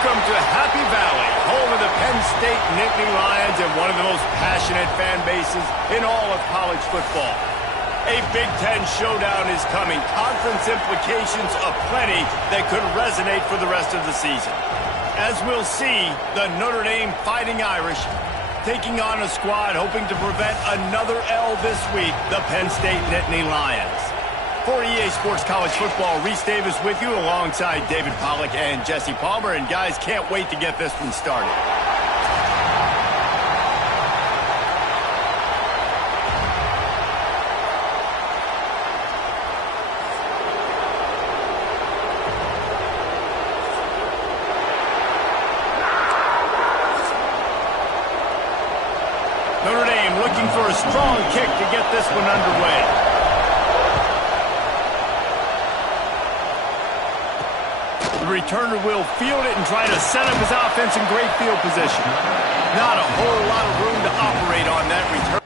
Welcome to Happy Valley, home of the Penn State Nittany Lions and one of the most passionate fan bases in all of college football. A Big Ten showdown is coming. Conference implications aplenty that could resonate for the rest of the season. As we'll see, the Notre Dame Fighting Irish taking on a squad hoping to prevent another L this week, the Penn State Nittany Lions. For EA Sports College Football, Reese Davis with you alongside David Pollack and Jesse Palmer. And guys, can't wait to get this one started. Notre Dame looking for a strong kick to get this one underway. The returner will field it and try to set up his offense in great field position. Not a whole lot of room to operate on that return.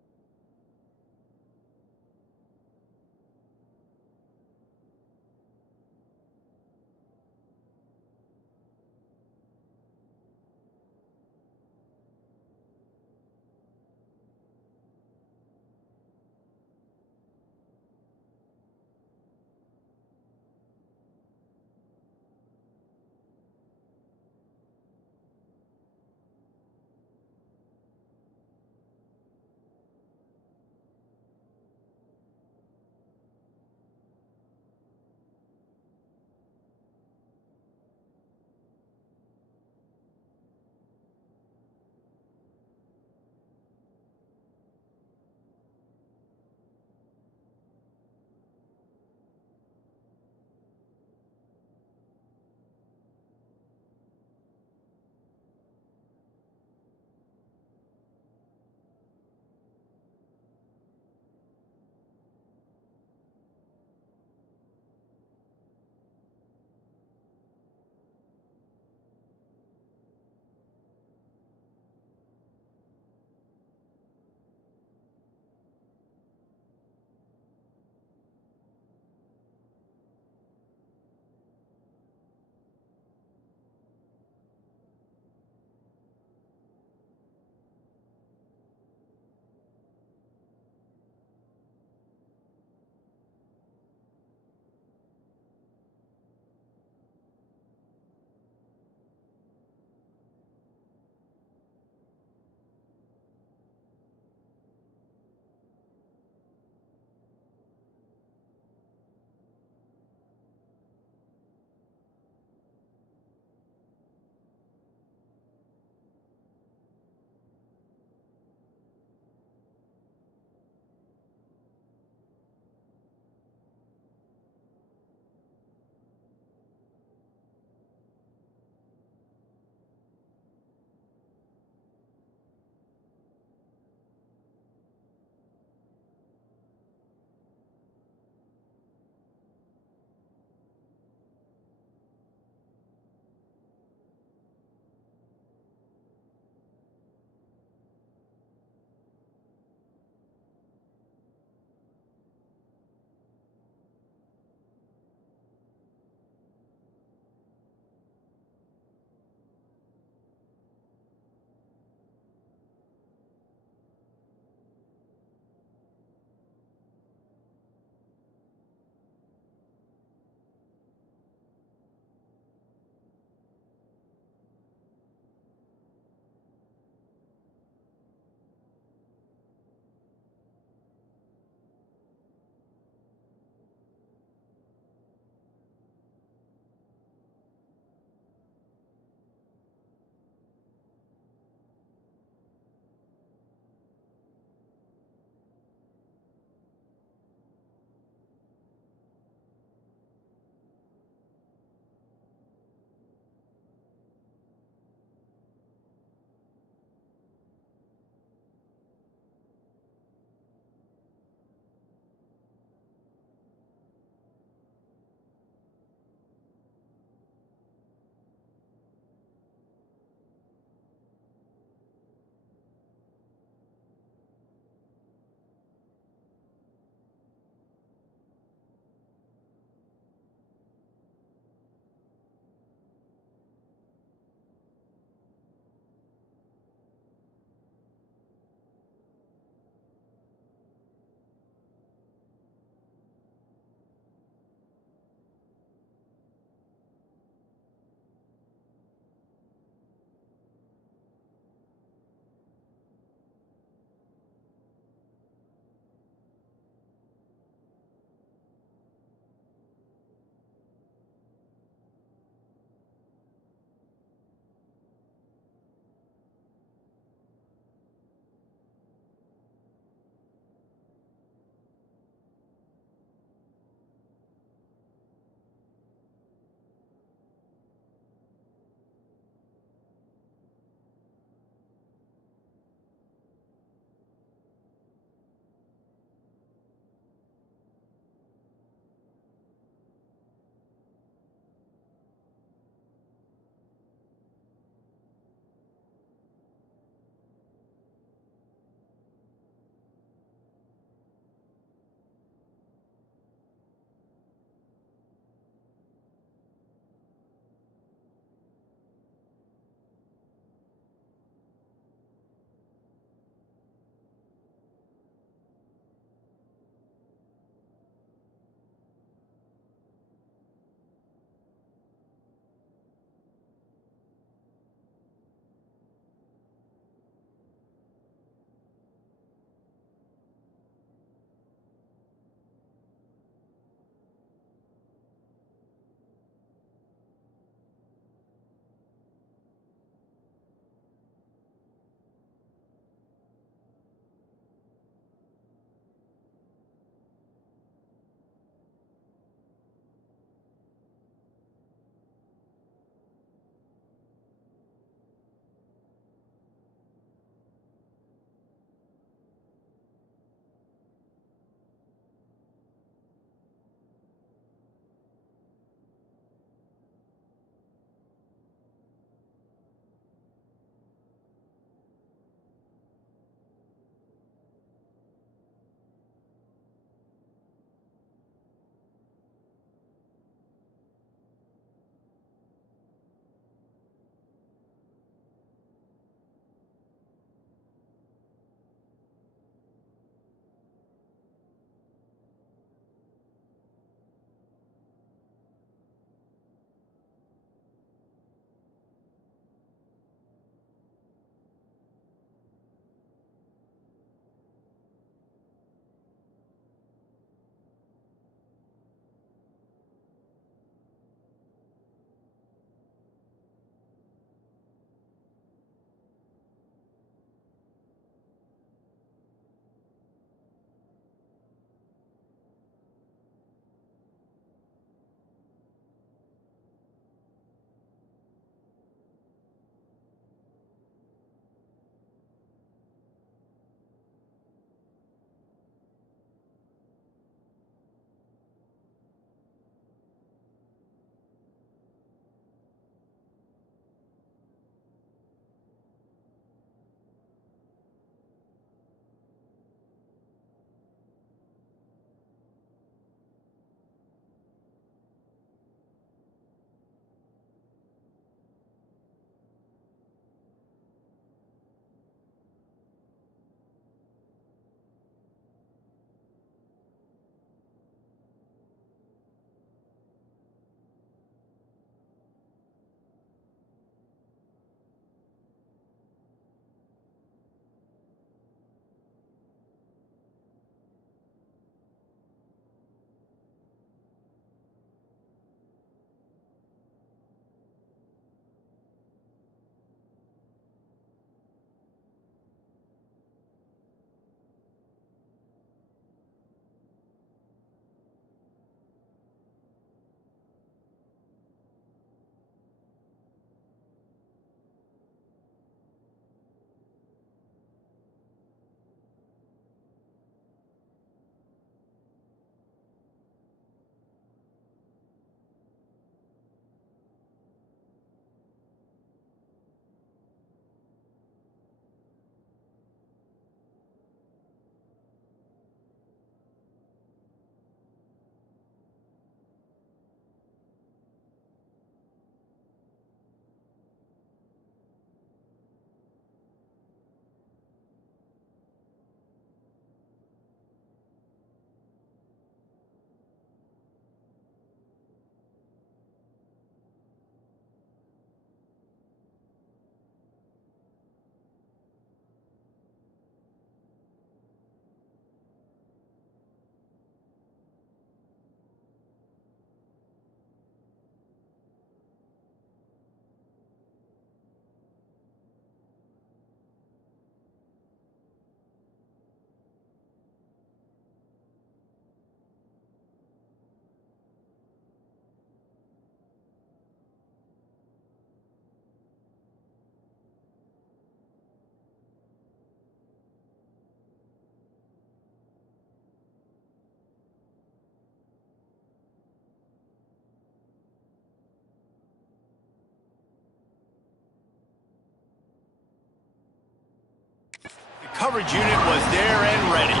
coverage unit was there and ready.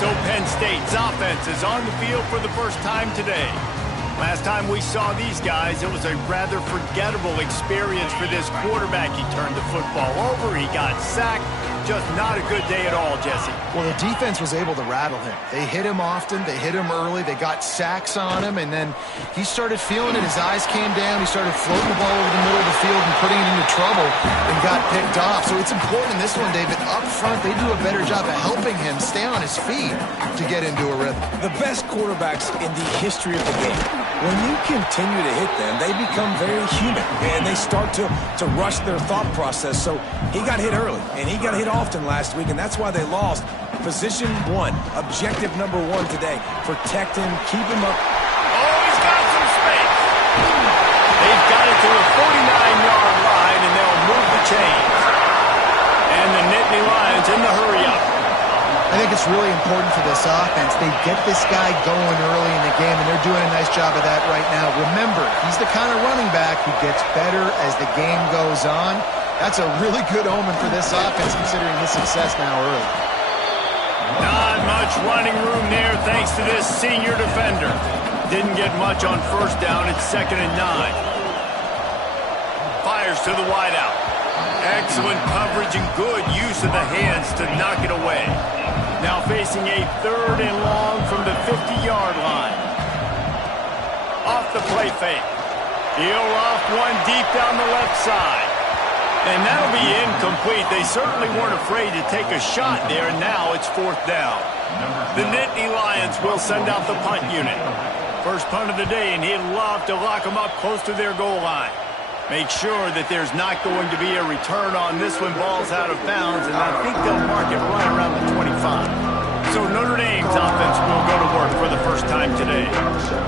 So Penn State's offense is on the field for the first time today. Last time we saw these guys, it was a rather forgettable experience for this quarterback. He turned the football over, he got sacked. Just not a good day at all, Jesse. Well, the defense was able to rattle him. They hit him often, they hit him early, they got sacks on him, and then he started feeling it. His eyes came down, he started floating the ball over the middle of the field and putting it into trouble and got picked off. So it's important in this one, David. Up front, they do a better job of helping him stay on his feet to get into a rhythm. The best quarterbacks in the history of the game, when you continue to hit them, they become very human, and they start to rush their thought process. So he got hit early, and he got hit often last week, and that's why they lost. Position one, objective number one today. Protect him, keep him up. Oh, he's got some space. They've got it to the 49-yard line, and they'll move the chains. And the Nittany Lions in the hurry-up. I think it's really important for this offense. They get this guy going early in the game, and they're doing a nice job of that right now. Remember, he's the kind of running back who gets better as the game goes on. That's a really good omen for this offense, considering his success now early. Not much running room there thanks to this senior defender. Didn't get much on first down. It's 2nd and 9. Fires to the wideout. Excellent coverage and good use of the hands to knock it away. Now facing a 3rd and long from the 50-yard line. Off the play fake. He'll off one deep down the left side. And that'll be incomplete. They certainly weren't afraid to take a shot there, and now it's 4th down. The Nittany Lions will send out the punt unit. First punt of the day, and he'd love to lock them up close to their goal line. Make sure that there's not going to be a return on this one. Ball's out of bounds, and I think they'll mark it right around the 25. So Notre Dame's offense will go to work for the first time today.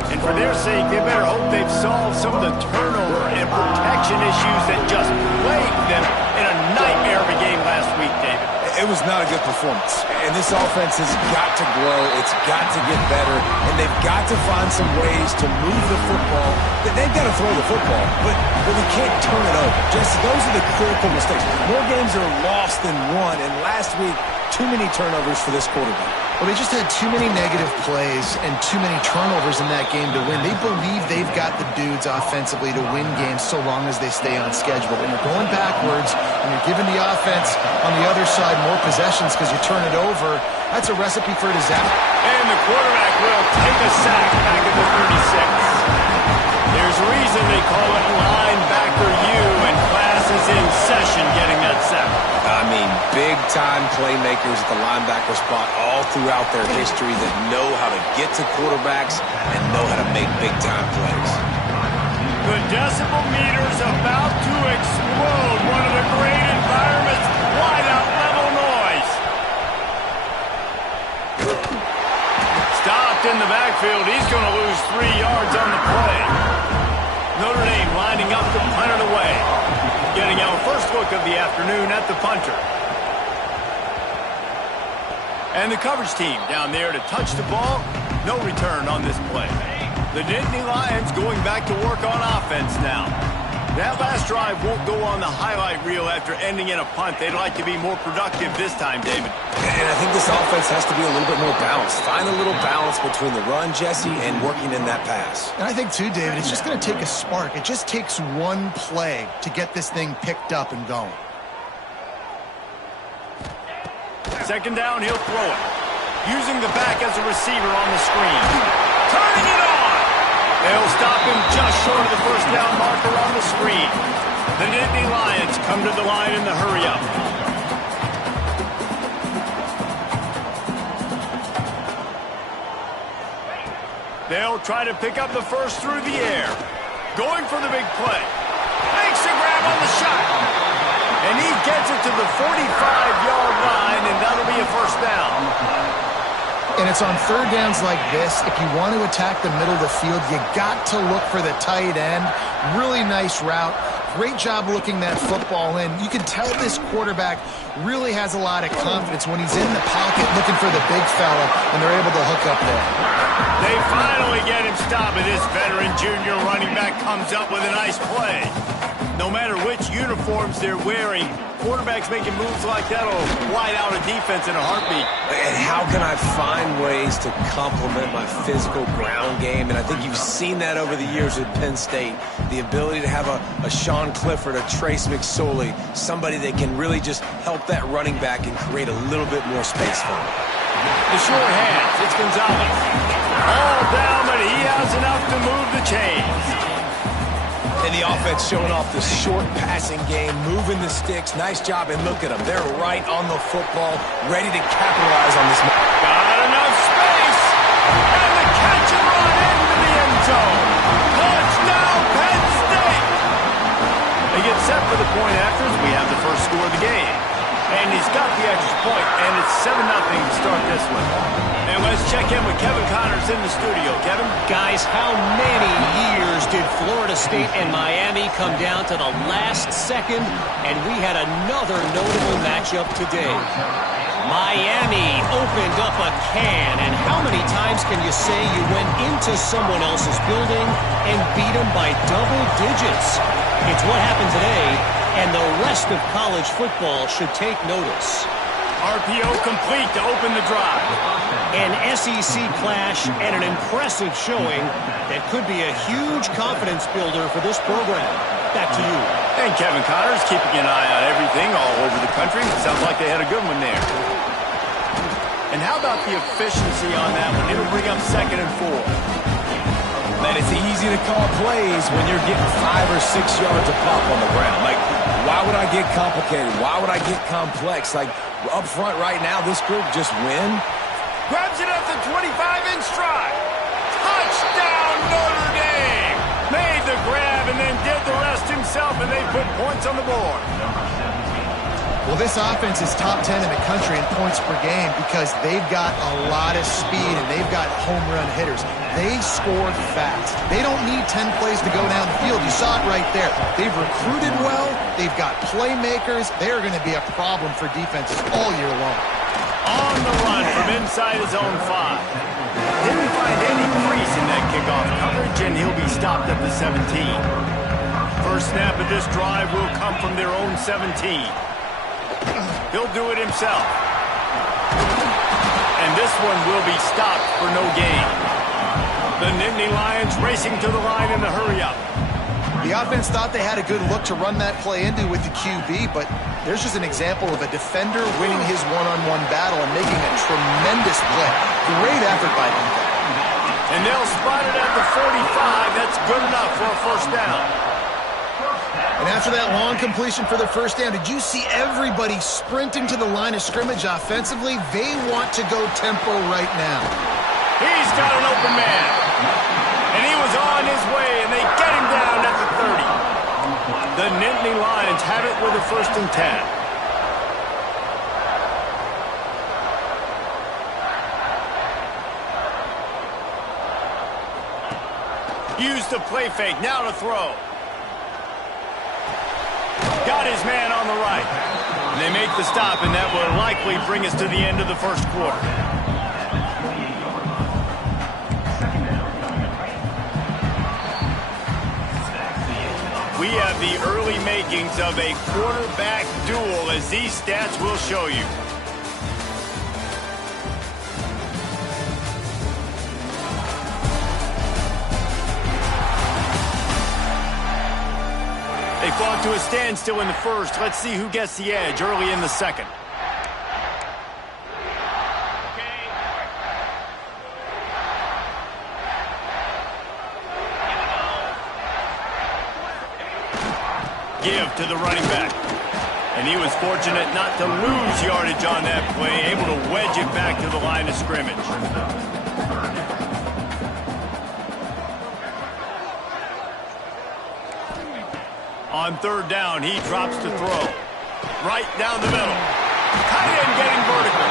And for their sake, they better hope they've solved some of the turnover and protection issues that just plagued them in a nightmare of a game last week, David. It was not a good performance. And this offense has got to grow. It's got to get better. And they've got to find some ways to move the football. They've got to throw the football, but we can't turn it over. Just those are the critical mistakes. More games are lost than won. And last week, too many turnovers for this quarterback. Well, they just had too many negative plays and too many turnovers in that game to win. They believe they've got the dudes offensively to win games so long as they stay on schedule. When you're going backwards and you're giving the offense on the other side more possessions because you turn it over, that's a recipe for disaster. And the quarterback will take a sack back at the 36. There's a reason they call it linebacker U, and class is in session getting that sack. I mean, big-time playmakers at the linebacker spot all throughout their history that know how to get to quarterbacks and know how to make big-time plays. The decibel meter's about to explode. One of the great environments, wide-out level noise. Stopped in the backfield. He's going to lose 3 yards on the play. Notre Dame lining up to punt it away. Getting our first look of the afternoon at the punter. And the coverage team down there to touch the ball. No return on this play. The Nittany Lions going back to work on offense now. That last drive won't go on the highlight reel after ending in a punt. They'd like to be more productive this time, David. And I think this offense has to be a little bit more balanced. Find a little balance between the run, Jesse, and working in that pass. And I think, too, David, it's just going to take a spark. It just takes one play to get this thing picked up and going. 2nd down, he'll throw it. Using the back as a receiver on the screen. Turning it on! They'll stop him just short of the first down marker on the screen. The Nittany Lions come to the line in the hurry-up. They'll try to pick up the first through the air. Going for the big play. Makes a grab on the shot. And he gets it to the 45-yard line, and that'll be a first down. And it's on 3rd downs like this. If you want to attack the middle of the field, you got to look for the tight end. Really nice route. Great job looking that football in. You can tell this quarterback really has a lot of confidence when he's in the pocket looking for the big fella, and they're able to hook up there. They finally get him stopped, and this veteran junior running back comes up with a nice play. No matter which uniforms they're wearing, quarterbacks making moves like that will wide out a defense in a heartbeat. And how can I find ways to complement my physical ground game? And I think you've seen that over the years with Penn State. The ability to have a Sean Clifford, a Trace McSorley, somebody that can really just help that running back and create a little bit more space for him. The short hands, it's Gonzalez. All down, but he has enough to move the chains. And the offense showing off the short passing game, moving the sticks. Nice job, and look at them. They're right on the football, ready to capitalize on this. Got enough space, and the catch and run into the end zone. Touchdown, Penn State! They get set for the point after as we have the first score of the game. And he's got the extra point, and it's 7-0 to start this one. And let's check in with Kevin Connors in the studio. Kevin? Guys, how many years did Florida State and Miami come down to the last second, and we had another notable matchup today? Miami opened up a can, and how many times can you say you went into someone else's building and beat them by double digits? It's what happened today, and the rest of college football should take notice. RPO complete to open the drive. An SEC clash and an impressive showing that could be a huge confidence builder for this program. Back to you. And Kevin Connors keeping an eye on everything all over the country. Sounds like they had a good one there. And how about the efficiency on that one? It'll bring up 2nd and 4. Man, it's easy to call plays when you're getting 5 or 6 yards of pop on the ground. Like, why would I get complicated? Why would I get complex? Like, up front right now, this group just win. Grabs it at the 25 in stride. Touchdown, Notre Dame! Made the grab and then did the rest himself, and they put points on the board. Well, this offense is top 10 in the country in points per game because they've got a lot of speed and they've got home run hitters. They scored fast. They don't need 10 plays to go down the field. You saw it right there. They've recruited well. They've got playmakers. They're going to be a problem for defenses all year long. On the run from inside his own 5. Didn't find any crease in that kickoff coverage, and he'll be stopped at the 17. First snap of this drive will come from their own 17. He'll do it himself. And this one will be stopped for no gain. The Nittany Lions racing to the line in the hurry-up. The offense thought they had a good look to run that play into with the QB, but there's just an example of a defender winning his one-on-one battle and making a tremendous play. Great effort by them. And they'll spot it at the 45. That's good enough for a first down. And after that long completion for the first down, did you see everybody sprinting to the line of scrimmage offensively? They want to go tempo right now. He's got an open man. And he was on his way, and they get him down at the 30. The Nittany Lions have it with a 1st and 10. Use the play fake, now to throw. Got his man on the right. And they make the stop, and that will likely bring us to the end of the first quarter. We have the early makings of a quarterback duel, as these stats will show you. They fought to a standstill in the first. Let's see who gets the edge early in the second. Give to the running back. And he was fortunate not to lose yardage on that play, able to wedge it back to the line of scrimmage. On 3rd down, he drops to throw. Right down the middle. Tight end getting vertical.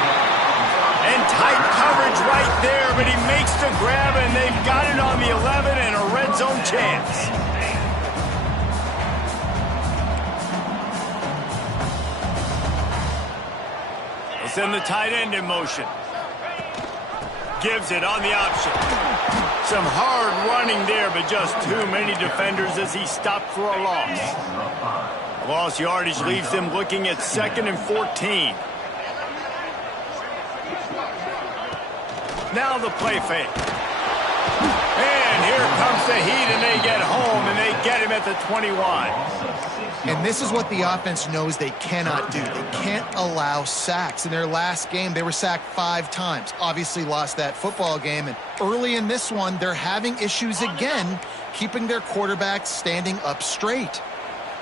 And tight coverage right there, but he makes the grab, and they've got it on the 11 and a red zone chance. They'll send the tight end in motion. gives it on the option. Some hard running there, but just too many defenders as he stopped for a loss. Lost yardage leaves them looking at 2nd and 14. Now the play fake. And here comes the heat, and they get home, and they get him at the 21. And this is what the offense knows they cannot do. They can't allow sacks. In their last game, they were sacked 5 times. Obviously lost that football game. And early in this one, they're having issues again, keeping their quarterback standing up straight.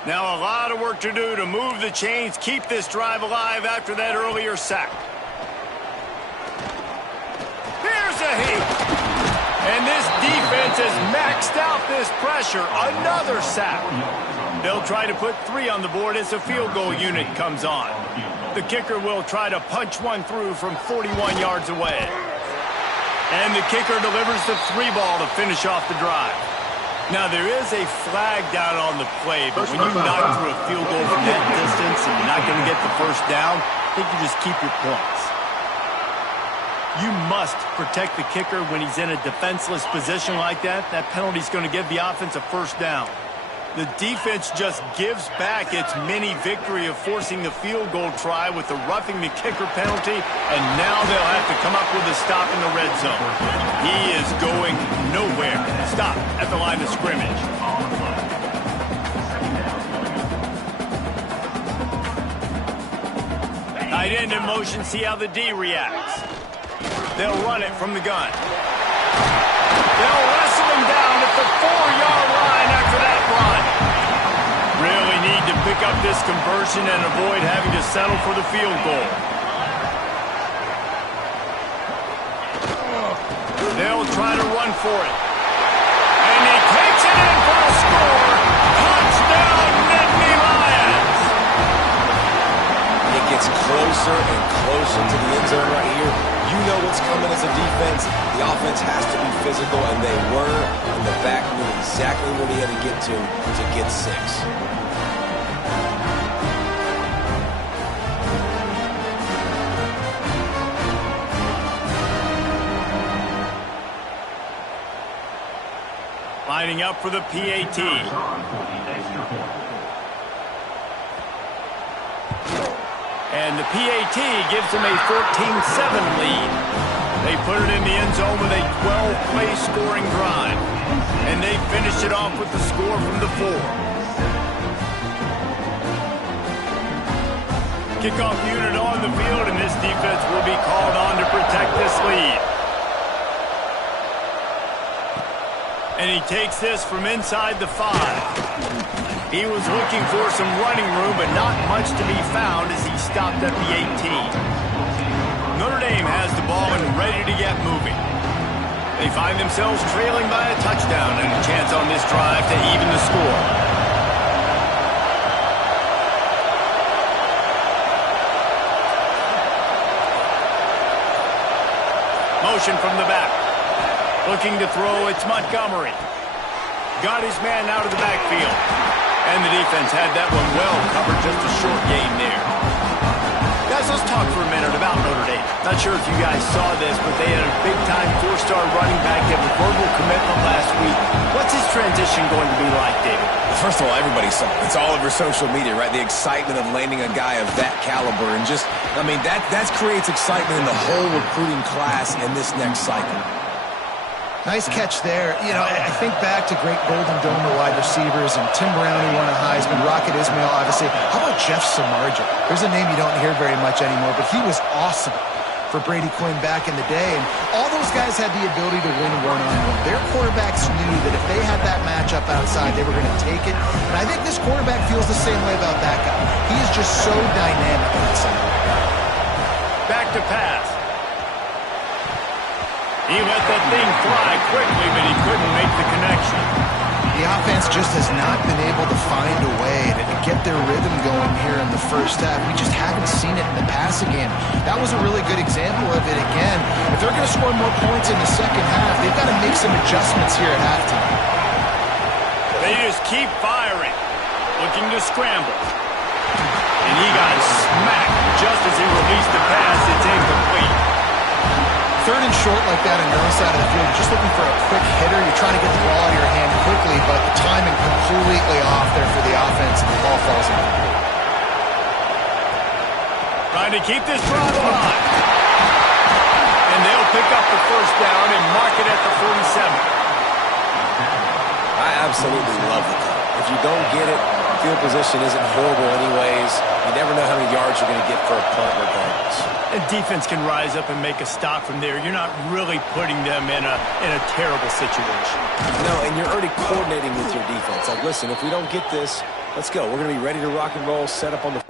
Now a lot of work to do to move the chains, keep this drive alive after that earlier sack. Here's a heat. And this defense has maxed out this pressure. Another sack. They'll try to put 3 on the board as the field goal unit comes on. The kicker will try to punch one through from 41 yards away. And the kicker delivers the 3 ball to finish off the drive. Now, there is a flag down on the play, but when you knock through a field goal from that distance and you're not going to get the first down, I think you just keep your points. You must protect the kicker when he's in a defenseless position like that. That penalty is going to give the offense a first down. The defense just gives back its mini victory of forcing the field goal try with the roughing the kicker penalty, and now they'll have to come up with a stop in the red zone. He is going nowhere. Stop at the line of scrimmage. Tight end in motion, see how the D reacts. They'll run it from the gun. They'll wrestle him down at the 4-yard line after that run. Really need to pick up this conversion and avoid having to settle for the field goal. They'll try to run for it. And he takes it in for a score. Touchdown, Nittany Lions! It gets closer and closer to the end zone right here. You know what's coming as a defense. The offense has to be physical, and they were. And the back knew exactly where he had to get 6. Lining up for the PAT. And the PAT gives them a 14-7 lead. They put it in the end zone with a 12-play scoring drive. And they finish it off with the score from the 4. Kickoff unit on the field, and this defense will be called on to protect this lead. And he takes this from inside the 5. He was looking for some running room, but not much to be found as he stopped at the 18. Notre Dame has the ball and ready to get moving. They find themselves trailing by a touchdown and a chance on this drive to even the score. Motion from the back. Looking to throw, it's Montgomery. Got his man out of the backfield. And the defense had that one well covered, just a short gain there. Guys, let's talk for a minute about Notre Dame. Not sure if you guys saw this, but they had a big-time 4-star running back get a verbal commitment last week. What's his transition going to be like, David? First of all, everybody saw it. It's all over social media, right? The excitement of landing a guy of that caliber. And just, I mean, that creates excitement in the whole recruiting class in this next cycle. Nice catch there. You know, I think back to great Golden Dome wide receivers, and Tim Brown, who won a Heisman, Rocket Ismail, obviously. How about Jeff Samardzija? There's a name you don't hear very much anymore, but he was awesome for Brady Quinn back in the day. And all those guys had the ability to win one-on-one. Their quarterbacks knew that if they had that matchup outside, they were going to take it. And I think this quarterback feels the same way about that guy. He is just so dynamic inside. Back to pass. He let that thing fly quickly, but he couldn't make the connection. The offense just has not been able to find a way to get their rhythm going here in the first half. We just haven't seen it in the passing game. That was a really good example of it again. If they're going to score more points in the second half, they've got to make some adjustments here at halftime. They just keep firing, looking to scramble. And he got smacked just as he released the pass. It's incomplete. Third and short like that on your own side of the field, you're just looking for a quick hitter. You're trying to get the ball out of your hand quickly, but the timing completely off there for the offense, and the ball falls incomplete. Trying to keep this drive alive. And they'll pick up the first down and mark it at the 47. I absolutely love the call. If you don't get it, field position isn't horrible anyways. You never know how many yards you're going to get for a punt regardless. And defense can rise up and make a stop from there. You're not really putting them in a terrible situation. No, and you're already coordinating with your defense. Like, listen, if we don't get this, let's go. We're going to be ready to rock and roll, set up on the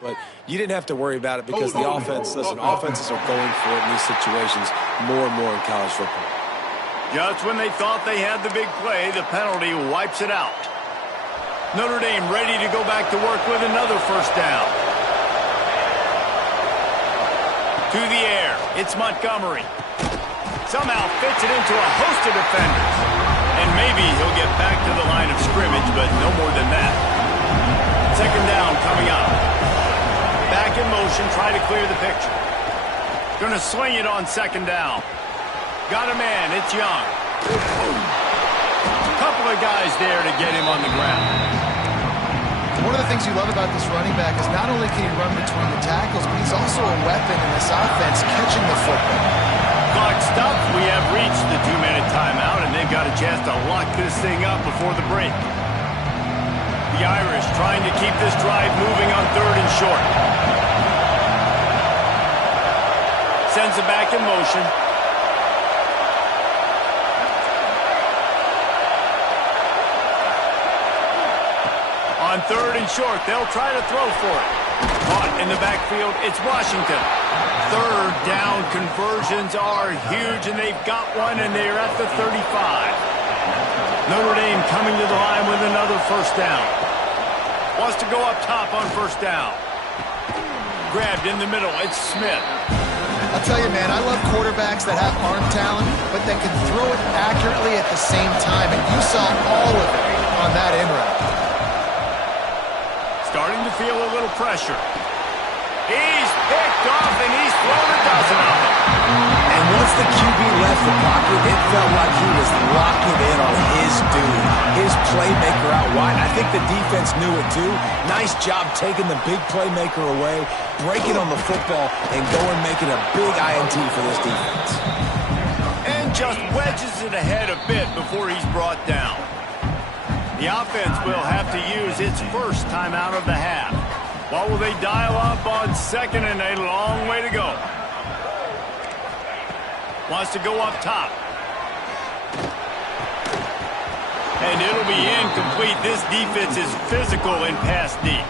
But you didn't have to worry about it because the offenses are going for it in these situations more and more in college football. Just when they thought they had the big play, the penalty wipes it out. Notre Dame ready to go back to work with another first down. To the air, it's Montgomery. Somehow fits it into a host of defenders. And maybe he'll get back to the line of scrimmage, but no more than that. Second down coming up. Back in motion, try to clear the picture. Going to swing it on second down. Got a man, it's Young. Couple of guys there to get him on the ground. One of the things you love about this running back is not only can he run between the tackles, but he's also a weapon in this offense catching the football. Clock stopped. We have reached the 2-minute timeout, and they've got a chance to lock this thing up before the break. The Irish trying to keep this drive moving on third and short. Sends it back in motion. On third and short, they'll try to throw for it. Caught in the backfield, it's Washington. Third down conversions are huge, and they've got one, and they're at the 35. Notre Dame coming to the line with another first down. Wants to go up top on first down. Grabbed in the middle, it's Smith. I'll tell you, man, I love quarterbacks that have arm talent, but that can throw it accurately at the same time, and you saw all of it on that in route. Starting to feel a little pressure. He's picked off, and he's thrown a dozen of them. And once the QB left the pocket, it felt like he was locking in on his dude, his playmaker out wide. I think the defense knew it too. Nice job taking the big playmaker away, breaking on the football, and going making a big INT for this defense. And just wedges it ahead a bit before he's brought down. The offense will have to use its first timeout of the half. What will they dial up on second and a long way to go? Wants to go up top. And it'll be incomplete. This defense is physical in pass deep.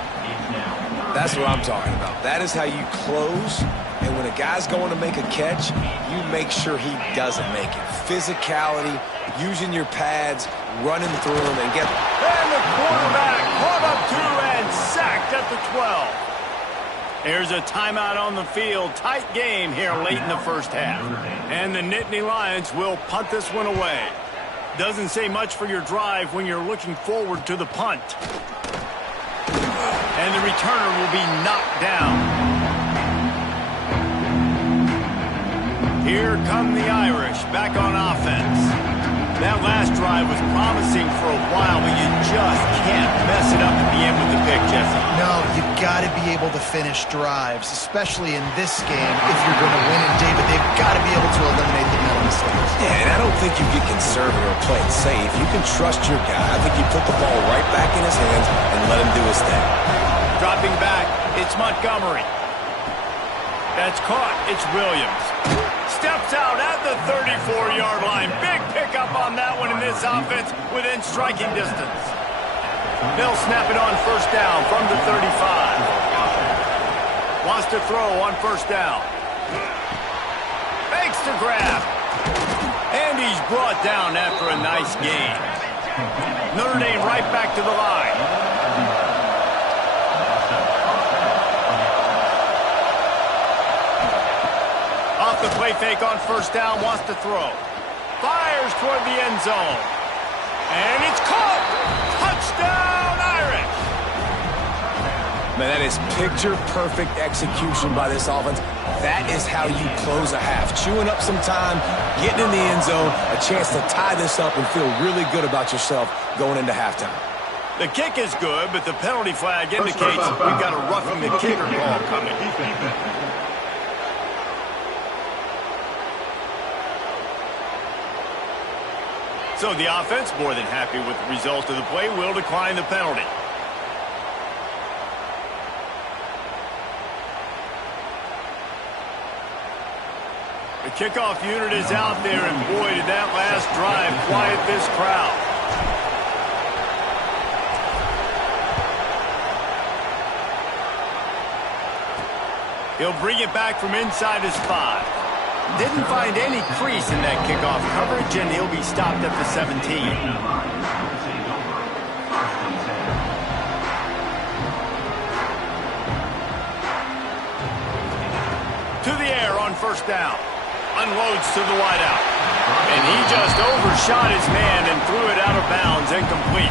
That's what I'm talking about. That is how you close. And when a guy's going to make a catch, you make sure he doesn't make it. Physicality, using your pads, running through them, and get... And the quarterback caught up to and sacked at the 12. There's a timeout on the field. Tight game here late in the first half. And the Nittany Lions will punt this one away. Doesn't say much for your drive when you're looking forward to the punt. And the returner will be knocked down. Here come the Irish back on offense. That last drive was promising for a while, but you just can't mess it up at the end with the pick, Jesse. No, you've got to be able to finish drives, especially in this game if you're going to win. And, David, they've got to be able to eliminate the mental mistakes. Yeah, and I don't think you get conservative or play it safe. You can trust your guy. I think you put the ball right back in his hands and let him do his thing. Dropping back, it's Montgomery. That's caught, it's Williams. Steps out at the 34-yard line. Big pickup on that one in this offense within striking distance. They'll snap it on first down from the 35. Wants to throw on first down. Fakes to grab. And he's brought down after a nice gain. Notre Dame right back to the line. Off the play fake on first down, wants to throw. Fires toward the end zone. And it's caught! Touchdown, Irish! Man, that is picture-perfect execution by this offense. That is how you close a half. Chewing up some time, getting in the end zone, a chance to tie this up and feel really good about yourself going into halftime. The kick is good, but the penalty flag indicates we've got a roughing the kicker call coming. So the offense, more than happy with the result of the play, will decline the penalty. The kickoff unit is out there, and boy, did that last drive quiet this crowd. He'll bring it back from inside his 5. Didn't find any crease in that kickoff coverage, and he'll be stopped at the 17. To the air on first down. Unloads to the wideout. And he just overshot his man and threw it out of bounds, incomplete.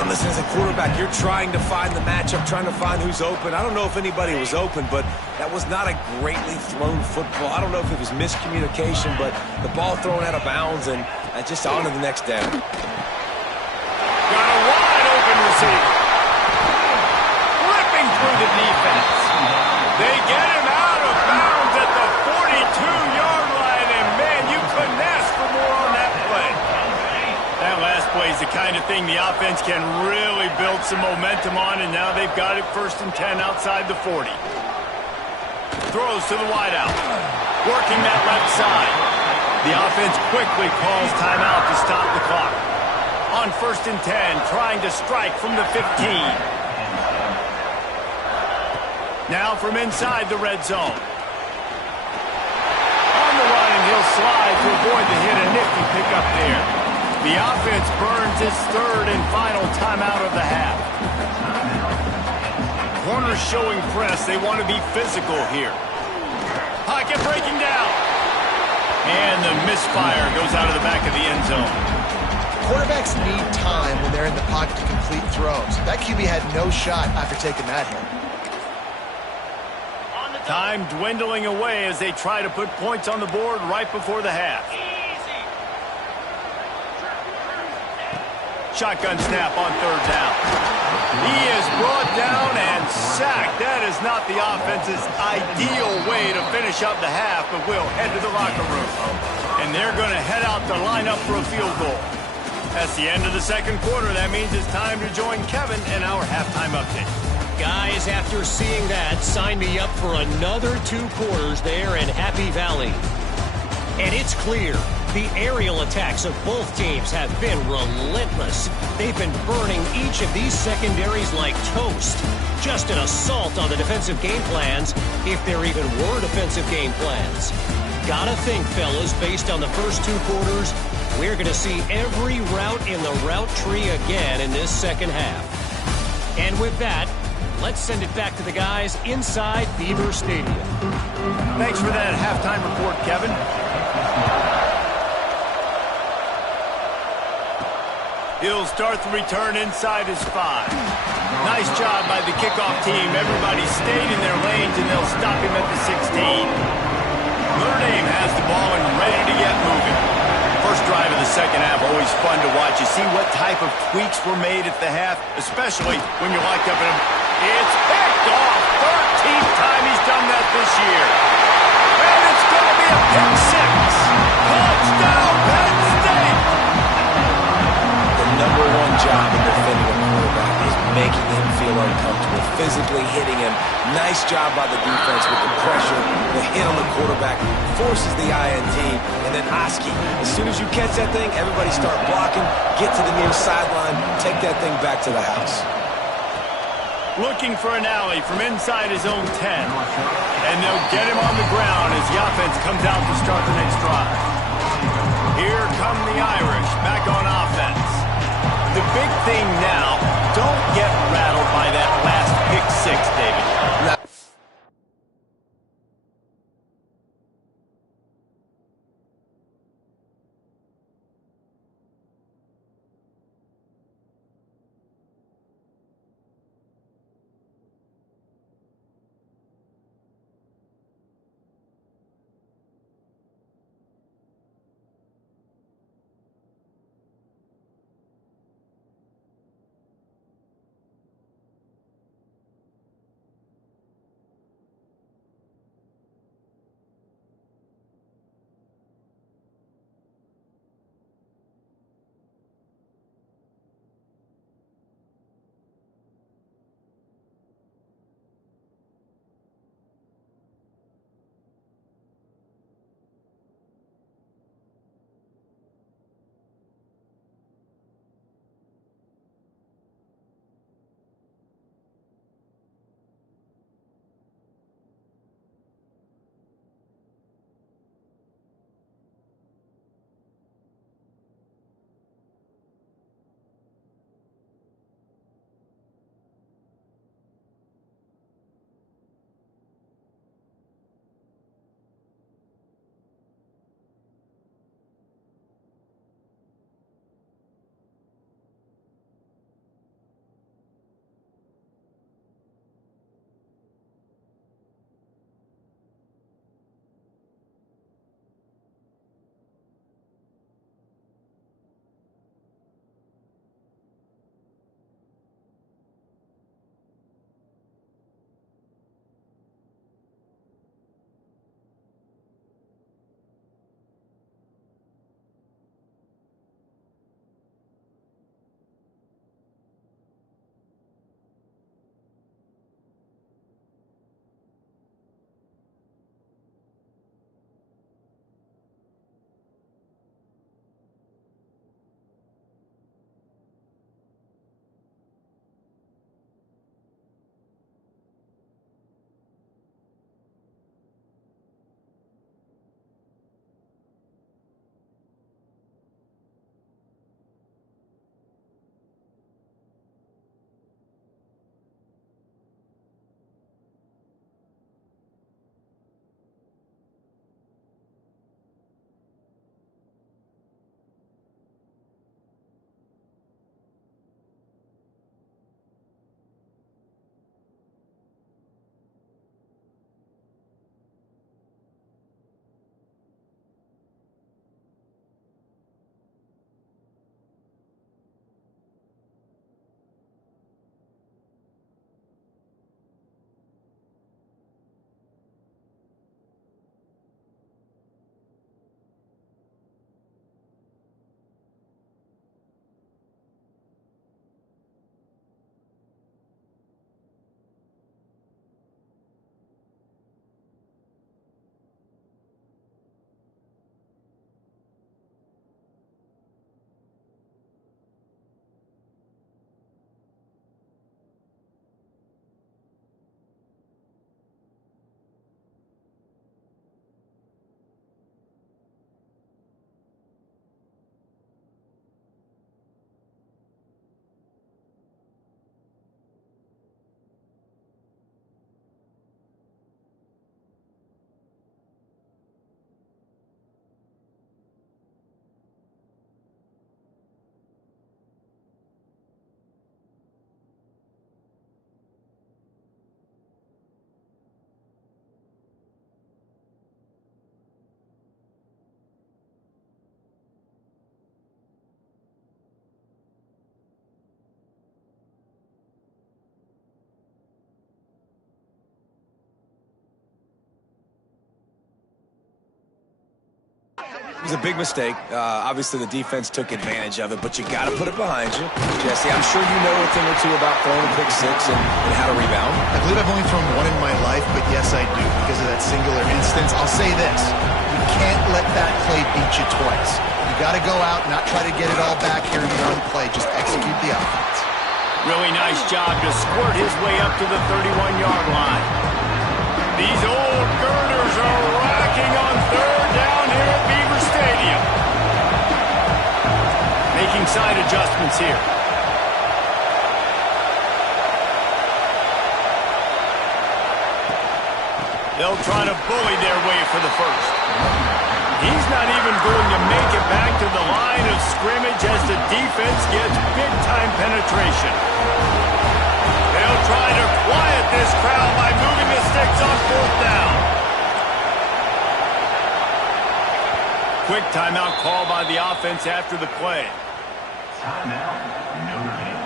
And listen, as a quarterback, you're trying to find the matchup, trying to find who's open. I don't know if anybody was open, but that was not a greatly thrown football. I don't know if it was miscommunication, but the ball thrown out of bounds and just on to the next down. Got a wide open receiver. Ripping through the defense. They get him out of bounds at the 42-yard line, and man, you couldn't ask for more on that play. That last play is the kind of thing the offense can really build some momentum on, and now they've got it 1st and 10 outside the 40. Throws to the wideout. Working that left side. The offense quickly calls timeout to stop the clock. On 1st and 10, trying to strike from the 15. Now from inside the red zone. On the run, and he'll slide to avoid the hit. A nifty pickup there. The offense burns its 3rd and final timeout of the half. Corners showing press. They want to be physical here. Pocket breaking down. And the misfire goes out of the back of the end zone. Quarterbacks need time when they're in the pocket to complete throws. That QB had no shot after taking that hit. Time dwindling away as they try to put points on the board right before the half. Shotgun snap on 3rd down. He is brought down and sacked. That is not the offense's ideal way to finish up the half, but we'll head to the locker room. And they're going to head out to line up for a field goal. That's the end of the 2nd quarter. That means it's time to join Kevin in our halftime update. Guys, after seeing that, sign me up for another 2 quarters there in Happy Valley. And it's clear, the aerial attacks of both teams have been relentless. They've been burning each of these secondaries like toast. Just an assault on the defensive game plans, if there even were defensive game plans. Gotta think, fellas, based on the first 2 quarters, we're going to see every route in the route tree again in this 2nd half. And with that, let's send it back to the guys inside Beaver Stadium. Thanks for that halftime report, Kevin. He'll start the return inside his 5. Nice job by the kickoff team. Everybody stayed in their lanes, and they'll stop him at the 16. Notre Dame has the ball and ready to get moving. First drive of the 2nd half, always fun to watch. You see what type of tweaks were made at the half, especially when you're locked up in them. It's picked off. 13th time he's done that this year. And it's going to be a pick 6. Touchdown, Penn State! The #1 job in defending a quarterback is making him feel uncomfortable, physically hitting him. Nice job by the defense with the pressure. The hit on the quarterback forces the INT. And then Oski, as soon as you catch that thing, everybody start blocking, get to the near sideline, take that thing back to the house. Looking for an alley from inside his own 10. And they'll get him on the ground as the offense comes out to start the next drive. Here come the Irish back on offense. The big thing now, don't get rattled by that last pick 6, David. It was a big mistake. Obviously, the defense took advantage of it, but you got to put it behind you. Jesse, I'm sure you know a thing or two about throwing a pick six and how to rebound. I believe I've only thrown one in my life, but yes, I do, because of that singular instance. I'll say this. You can't let that play beat you twice. You got to go out and not try to get it all back here in one play. Just execute the offense. Really nice job to squirt his way up to the 31-yard line. These old girders are racking on third down here at Beaver Stadium. Making side adjustments here. They'll try to bully their way for the first. He's not even going to make it back to the line of scrimmage as the defense gets big-time penetration. They'll try to quiet this crowd by moving the sticks on fourth down. Quick timeout call by the offense after the play. Timeout, Notre Dame.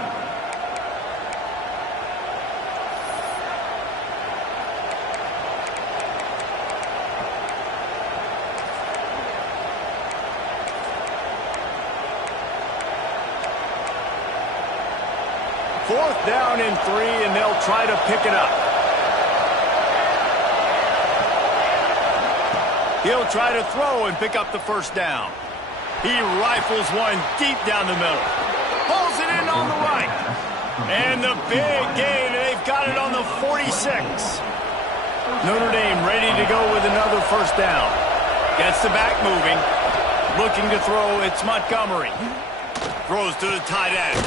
Fourth down and 3, and they'll try to pick it up. He'll try to throw and pick up the first down. He rifles one deep down the middle. Pulls it in on the right. And the big gain, they've got it on the 46. Notre Dame ready to go with another first down. Gets the back moving. Looking to throw, it's Montgomery. Throws to the tight end.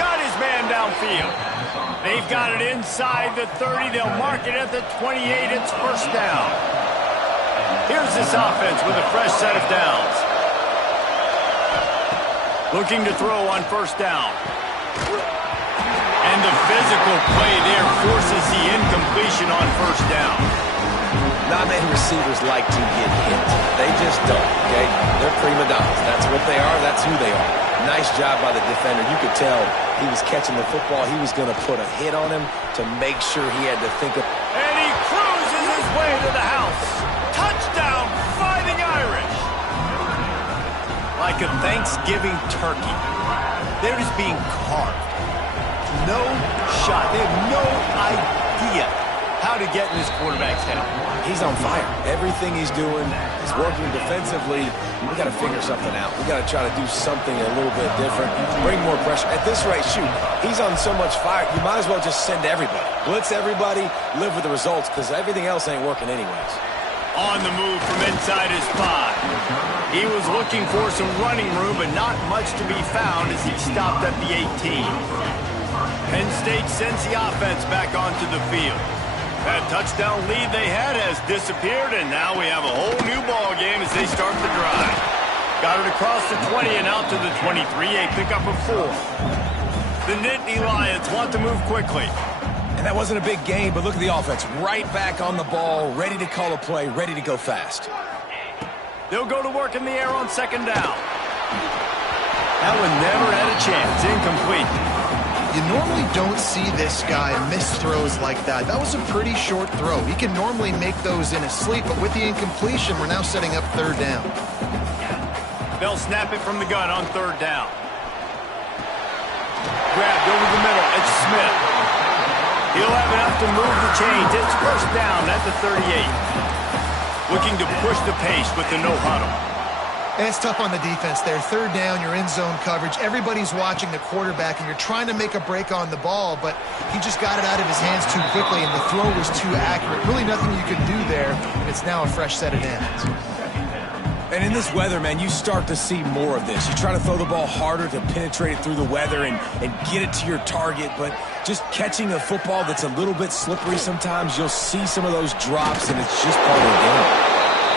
Got his man downfield. They've got it inside the 30. They'll mark it at the 28. It's first down. Here's this offense with a fresh set of downs. Looking to throw on first down. And the physical play there forces the incompletion on first down. Not many receivers like to get hit. They just don't, okay? They're prima donnas. That's what they are. That's who they are. Nice job by the defender. You could tell he was catching the football. He was going to put a hit on him to make sure he had to think of... And he cruises his way to the house. Touchdown, Fighting Irish. Like a Thanksgiving turkey. They're just being carved. No shot. They have no idea how to get in this quarterback's head. He's on fire. Everything he's doing is working defensively. We got to figure something out. We got to try to do something a little bit different. Bring more pressure. At this rate, shoot, he's on so much fire, you might as well just send everybody. Blitz everybody, live with the results, because everything else ain't working anyways. On the move from inside his 5. He was looking for some running room, but not much to be found as he stopped at the 18. Penn State sends the offense back onto the field. That touchdown lead they had has disappeared, and now we have a whole new ball game as they start the drive. Got it across the 20 and out to the 23, a pickup of 4. The Nittany Lions want to move quickly. And that wasn't a big game, but look at the offense. Right back on the ball, ready to call a play, ready to go fast. They'll go to work in the air on second down. That one never had a chance. Incomplete. You normally don't see this guy miss throws like that. That was a pretty short throw. He can normally make those in his sleep, but with the incompletion, we're now setting up third down. They'll snap it from the gun on third down. Grabbed over the middle. It's Smith. He'll have enough to move the chains. It's first down at the 38. Looking to push the pace with the no huddle. And it's tough on the defense there. Third down, you're in zone coverage. Everybody's watching the quarterback, and you're trying to make a break on the ball, but he just got it out of his hands too quickly, and the throw was too accurate. Really nothing you can do there, and it's now a fresh set of downs. And in this weather, man, you start to see more of this. You try to throw the ball harder to penetrate it through the weather and get it to your target, but just catching a football that's a little bit slippery sometimes, you'll see some of those drops, and it's just part of the game.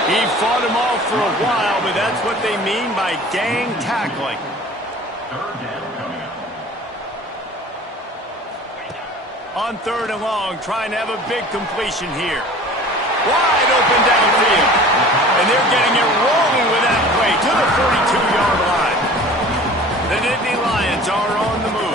He fought them all for a while, but that's what they mean by gang tackling. Third down coming up. On third and long, trying to have a big completion here. Wide open downfield. And they're getting it rolling with that play to the 42-yard line. The Nittany Lions are on the move.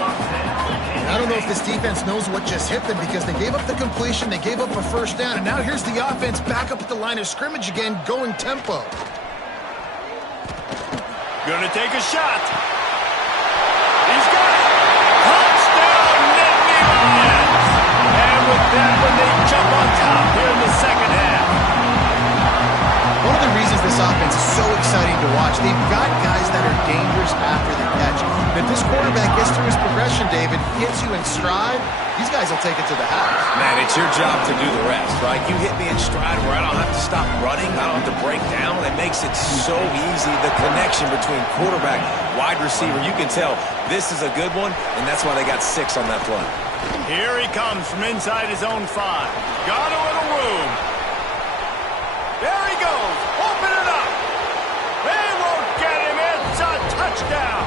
I don't know if this defense knows what just hit them because they gave up the completion, they gave up a first down, and now here's the offense back up at the line of scrimmage again, going tempo. Gonna take a shot. He's got it. Touchdown, Nittany Lions. And with that one, they jump on top here in the second half. One of the reasons this offense is so exciting to watch, they've got guys that are dangerous after the catch. And if this quarterback gets through his progression, David, hits you in stride, these guys will take it to the house. Man, it's your job to do the rest, right? You hit me in stride where I don't have to stop running. I don't have to break down. It makes it so easy. The connection between quarterback, wide receiver, you can tell this is a good one, and that's why they got 6 on that play. Here he comes from inside his own 5. Got a little room. There he goes. Open it up. They won't get him. It's a touchdown.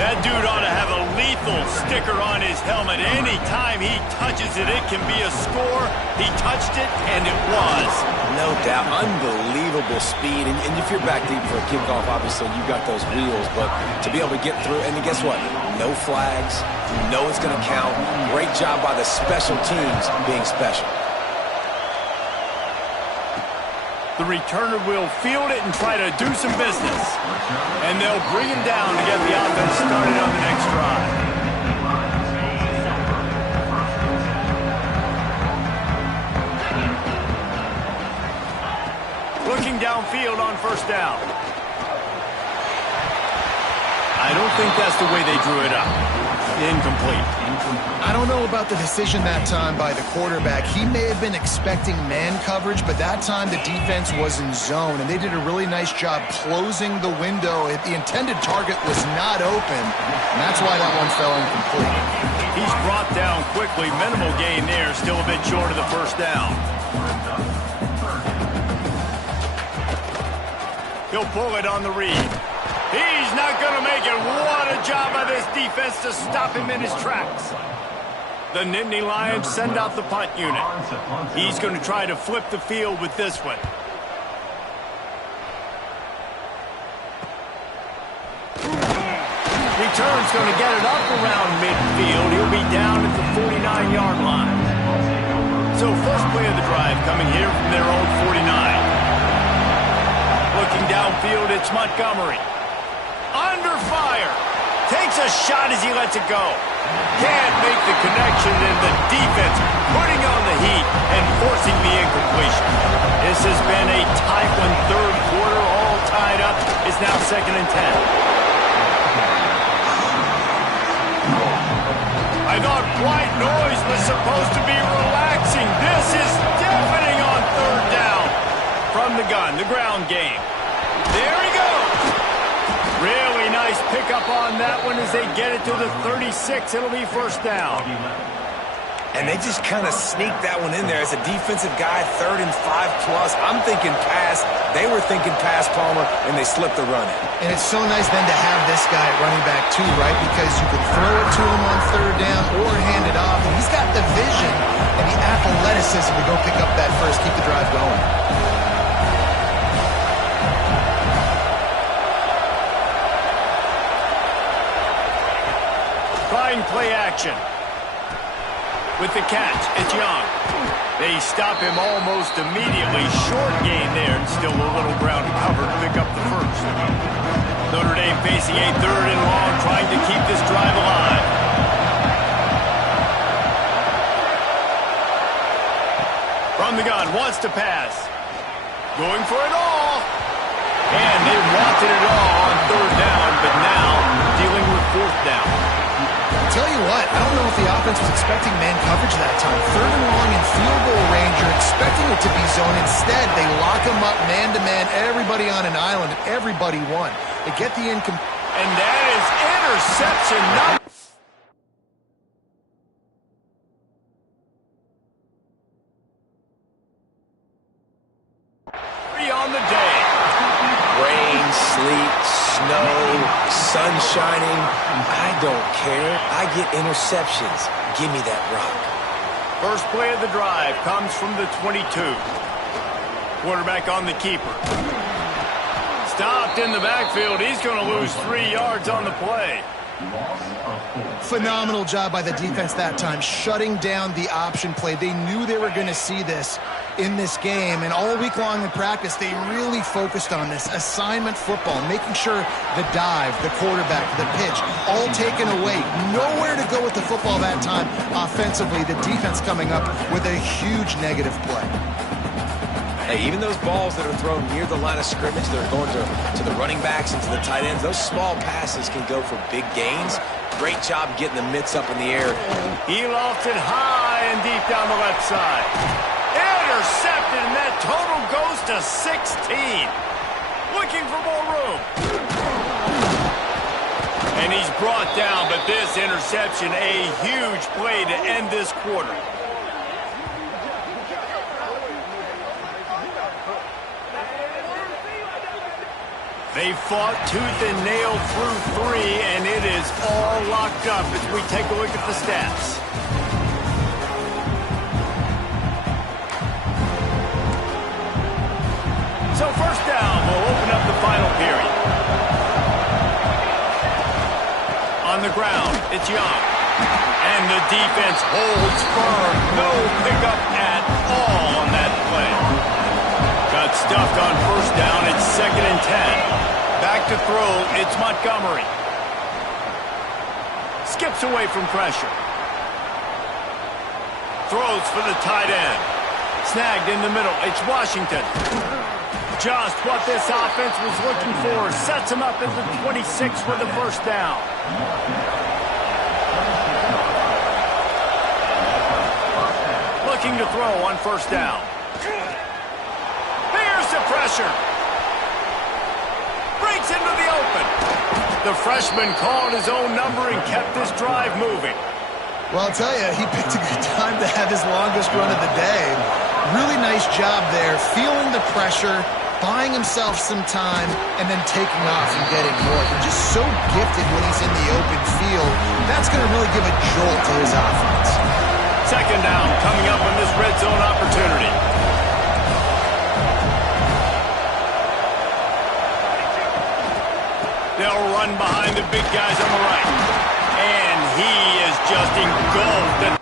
That dude ought to have a lethal sticker on his helmet. Anytime he touches it, it can be a score. He touched it, and it was. No doubt. Unbelievable speed. And if you're back deep for a kickoff, obviously you got those wheels. But to be able to get through, and then guess what? No flags. You know it's going to count. Great job by the special teams being special. The returner will field it and try to do some business. And they'll bring him down to get the offense started on the next drive. Looking downfield on first down. I don't think that's the way they drew it up. Incomplete. I don't know about the decision that time by the quarterback. He may have been expecting man coverage, but that time the defense was in zone, and they did a really nice job closing the window. The intended target was not open, and that's why that one fell incomplete. He's brought down quickly. Minimal gain there, still a bit short of the first down. He'll pull it on the read. He's not going to make it. What a job by this defense to stop him in his tracks. The Nittany Lions send out the punt unit. He's going to try to flip the field with this one. Return's going to get it up around midfield. He'll be down at the 49-yard line. So first play of the drive coming here from their own 49. Looking downfield, it's Montgomery. Under fire. Takes a shot as he lets it go. Can't make the connection, and the defense putting on the heat and forcing the incompletion. This has been a tight one. Third quarter, all tied up. It's now 2nd and 10. I thought white noise was supposed to be relaxing. This is deafening on third down. From the gun, the ground game. There he goes. Really nice pickup on that one as they get it to the 36. It'll be first down. And they just kind of sneaked that one in there. As a defensive guy, 3rd and 5+. I'm thinking pass. They were thinking pass, Palmer, and they slipped the run in. And it's so nice then to have this guy at running back too, right? Because you can throw it to him on third down or hand it off. And he's got the vision and the athleticism to go pick up that first, keep the drive going. Trying play action. With the catch, it's Young. They stop him almost immediately. Short gain there, and still a little ground to cover to pick up the first. Notre Dame facing a 3rd and long, trying to keep this drive alive. From the gun, wants to pass. Going for it all. And they wanted it all on 3rd down, but now dealing with 4th down. Tell you what, I don't know if the offense was expecting man coverage that time. 3rd and long in field goal range, you're expecting it to be zone. Instead, they lock them up man-to-man, everybody on an island, and everybody won. They get the income. And that is interception number 3 on the day. Rain, sleet, snow, sun shining. I don't care. I get interceptions. Give me that rock. First play of the drive comes from the 22. Quarterback on the keeper. Stopped in the backfield. He's going to lose 3 yards on the play. Loss of 4. Phenomenal job by the defense that time, shutting down the option play. They knew they were going to see this in this game, and all week long in practice, they really focused on this assignment football, making sure the dive, the quarterback, the pitch, all taken away. Nowhere to go with the football that time offensively. The defense coming up with a huge negative play. Hey, even those balls that are thrown near the line of scrimmage, that are going to the running backs and to the tight ends, those small passes can go for big gains. Great job getting the mitts up in the air. He lofted high and deep down the left side. Intercepted, and that total goes to 16. Looking for more room. And he's brought down, but this interception, a huge play to end this quarter. They fought tooth and nail through 3, and it is all locked up as we take a look at the stats. So first down, we'll open up the final period. On the ground, it's Young. And the defense holds firm. No pickup at all on that play. Got stuffed on first down. It's 2nd and 10. Back to throw, it's Montgomery. Skips away from pressure. Throws for the tight end. Snagged in the middle, it's Washington. Just what this offense was looking for. Sets him up at the 26 for the first down. Looking to throw on first down. Here's the pressure. Breaks into the open. The freshman called his own number and kept this drive moving. Well, I'll tell you, he picked a good time to have his longest run of the day. Really nice job there, feeling the pressure, buying himself some time, and then taking off and getting more. He's just so gifted when he's in the open field. That's going to really give a jolt to his offense. 2nd down coming up on this red zone opportunity. They'll run behind the big guys on the right. And he is just engulfed.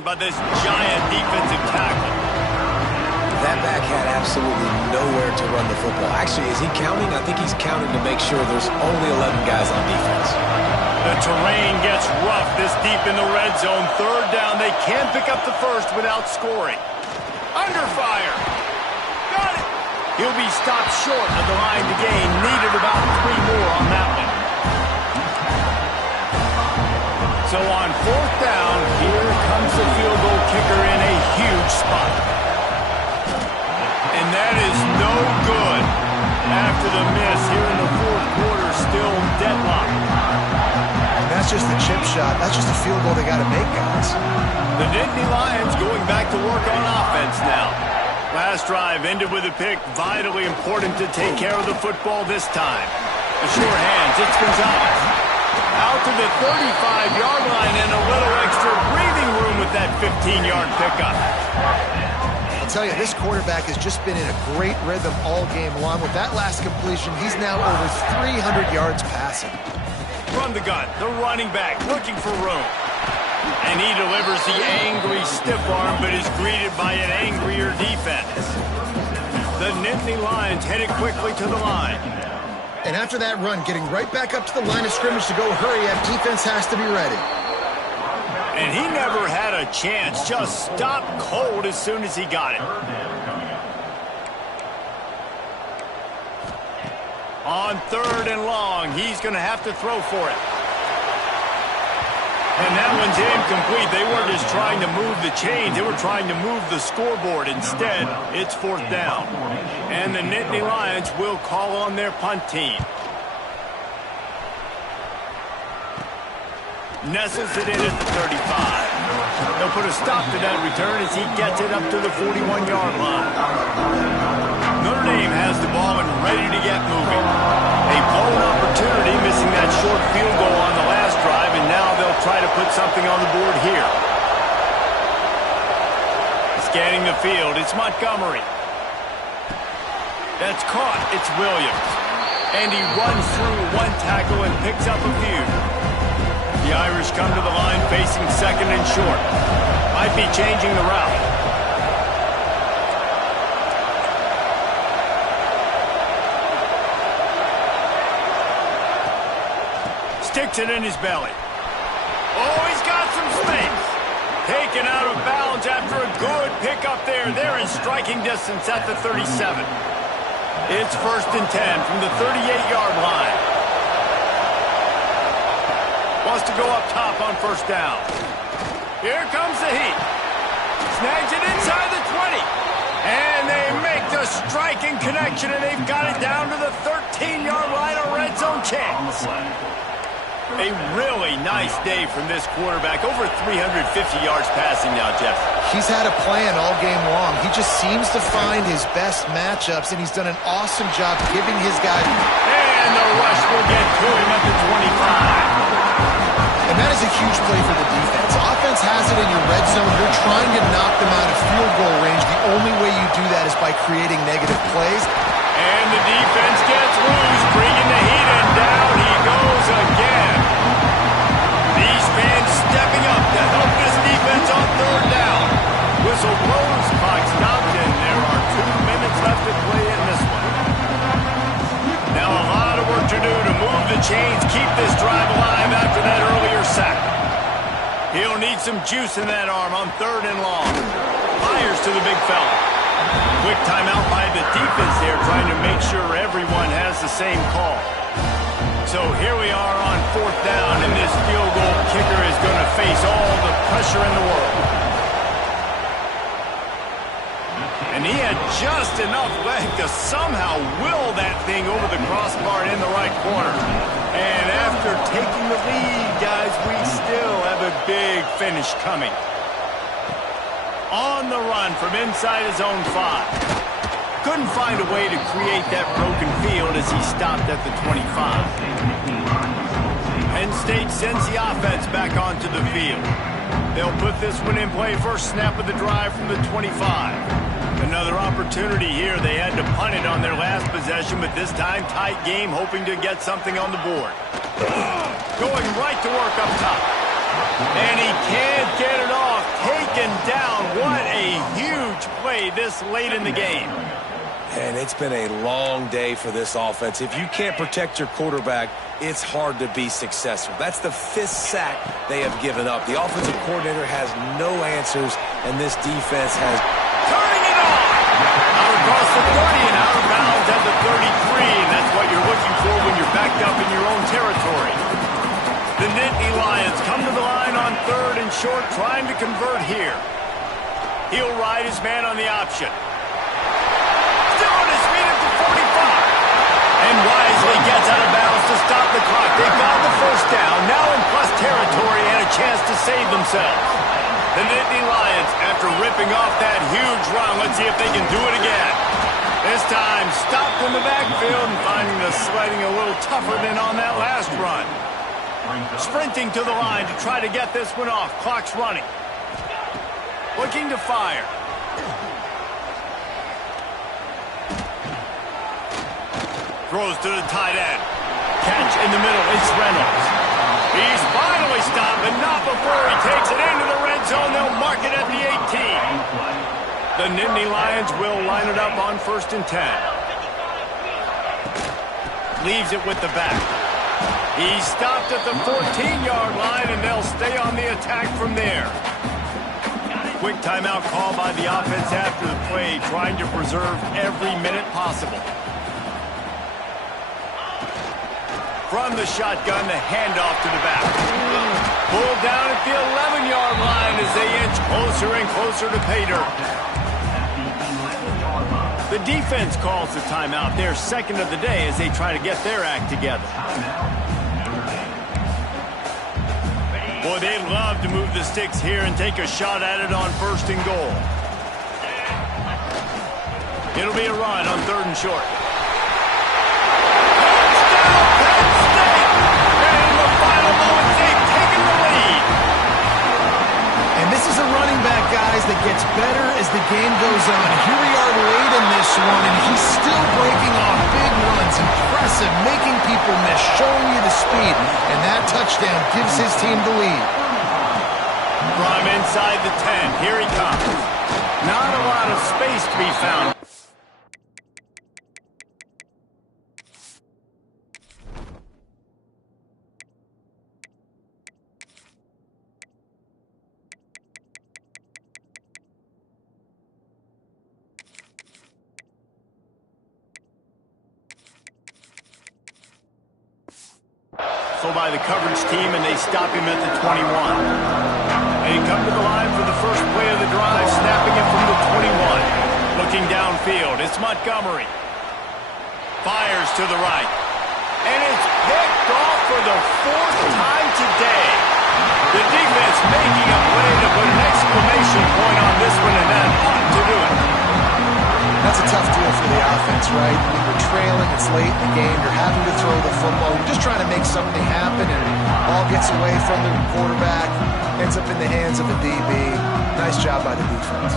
by this giant defensive tackle. That back had absolutely nowhere to run the football. Actually, is he counting? I think he's counting to make sure there's only 11 guys on defense. The terrain gets rough this deep in the red zone. Third down, they can't pick up the first without scoring. Under fire. Got it. He'll be stopped short of the line to gain. Needed about 3 more on that one. So on fourth down, here comes the field goal kicker in a huge spot. And that is no good. After the miss here in the fourth quarter, still deadlocked. That's just the chip shot. That's just a field goal they got to make, guys. The Nittany Lions going back to work on offense now. Last drive ended with a pick. Vitally important to take care of the football this time. A sure hands. It's Gonzalez. Out to the 35-yard line and a little extra breathing room with that 15-yard pickup. I'll tell you, this quarterback has just been in a great rhythm all game long. With that last completion, he's now over 300 yards passing. From the gun, the running back looking for room. And he delivers the angry stiff arm, but is greeted by an angrier defense. The Nittany Lions headed quickly to the line. And after that run, getting right back up to the line of scrimmage to go hurry up, defense has to be ready. And he never had a chance, just stopped cold as soon as he got it. On third and long, he's going to have to throw for it. And that one's incomplete. They weren't just trying to move the chains. They were trying to move the scoreboard. Instead, it's fourth down. And the Nittany Lions will call on their punt team. Nestles it in at the 35. They'll put a stop to that return as he gets it up to the 41-yard line. Notre Dame has the ball and ready to get moving. A blown opportunity, missing that short field goal on the last drive, and now they'll try to put something on the board here. Scanning the field, it's Montgomery. That's caught, it's Williams. And he runs through one tackle and picks up a few. The Irish come to the line facing second and short. Might be changing the route. Sticks it in his belly. Oh, he's got some space. Taken out of bounds after a good pickup there. They're in striking distance at the 37. It's first and 10 from the 38-yard line. Wants to go up top on first down. Here comes the heat. Snags it inside the 20. And they make the striking connection, and they've got it down to the 13-yard line, a red zone chance. A really nice day from this quarterback. Over 350 yards passing now, Jeff. He's had a plan all game long. He just seems to find his best matchups, and he's done an awesome job giving his guy. And the rush will get to him at the 25. And that is a huge play for the defense. Offense has it in your red zone. You're trying to knock them out of field goal range. The only way you do that is by creating negative plays. And the defense gets loose, bringing the heat, and down he goes again. These fans stepping up to help this defense on third down. Whistle blows, clock stopped, and there are 2 minutes left to play in this one. Now a lot of work to do to move the chains, keep this drive alive after that earlier sack. He'll need some juice in that arm on third and long. Fires to the big fella. Quick timeout by the defense there, trying to make sure everyone has the same call. So here we are on fourth down, and this field goal kicker is going to face all the pressure in the world. And he had just enough leg to somehow will that thing over the crossbar in the right corner. And after taking the lead, guys, we still have a big finish coming. On the run from inside his own 5. Couldn't find a way to create that broken field as he stopped at the 25. Penn State sends the offense back onto the field. They'll put this one in play, first snap of the drive from the 25. Another opportunity here. They had to punt it on their last possession, but this time tight game, hoping to get something on the board. Going right to work up top. And he can't get it off. taken down. What a huge play this late in the game. And it's been a long day for this offense. If you can't protect your quarterback, it's hard to be successful. That's the 5th sack they have given up. The offensive coordinator has no answers, and this defense has... Turning it on! Out across the 30 and out of bounds at the 33, and that's what you're looking for when you're backed up in your own territory. The Nittany Lions come to the line on 3rd and short, trying to convert here. He'll ride his man on the option. Still on his feet at the 45. And wisely gets out of bounds to stop the clock. They've got the first down, now in plus territory and a chance to save themselves. The Nittany Lions, after ripping off that huge run, let's see if they can do it again. This time, stopped in the backfield and finding the sledding a little tougher than on that last run. Sprinting to the line to try to get this one off. Clock's running. Looking to fire. Throws to the tight end. Catch in the middle. It's Reynolds. He's finally stopped, but not before he takes it into the red zone. They'll mark it at the 18. The Nittany Lions will line it up on 1st and 10. Leaves it with the back. He stopped at the 14-yard line, and they'll stay on the attack from there. Quick timeout call by the offense after the play, trying to preserve every minute possible. From the shotgun, the handoff to the back. Pulled down at the 11-yard line as they inch closer and closer to pay dirt. The defense calls the timeout, their 2nd of the day, as they try to get their act together. Boy, they love to move the sticks here and take a shot at it on 1st and goal. It'll be a run on 3rd and short. This is a running back, guys, that gets better as the game goes on. Here we are late in this one, and he's still breaking off big runs. Impressive, making people miss, showing you the speed. And that touchdown gives his team the lead. From inside the 10, here he comes. Not a lot of space to be found. So by the coverage team, and they stop him at the 21. They come to the line for the first play of the drive, snapping it from the 21. Looking downfield, it's Montgomery. Fires to the right. And it's picked off for the 4th time today. The defense making a play to put an exclamation point on this one, and that ought to do it. That's a tough deal for the offense, right? I mean, you're trailing, it's late in the game, you're having to throw the football, you're just trying to make something happen, and ball gets away from the quarterback, ends up in the hands of a DB. Nice job by the defense.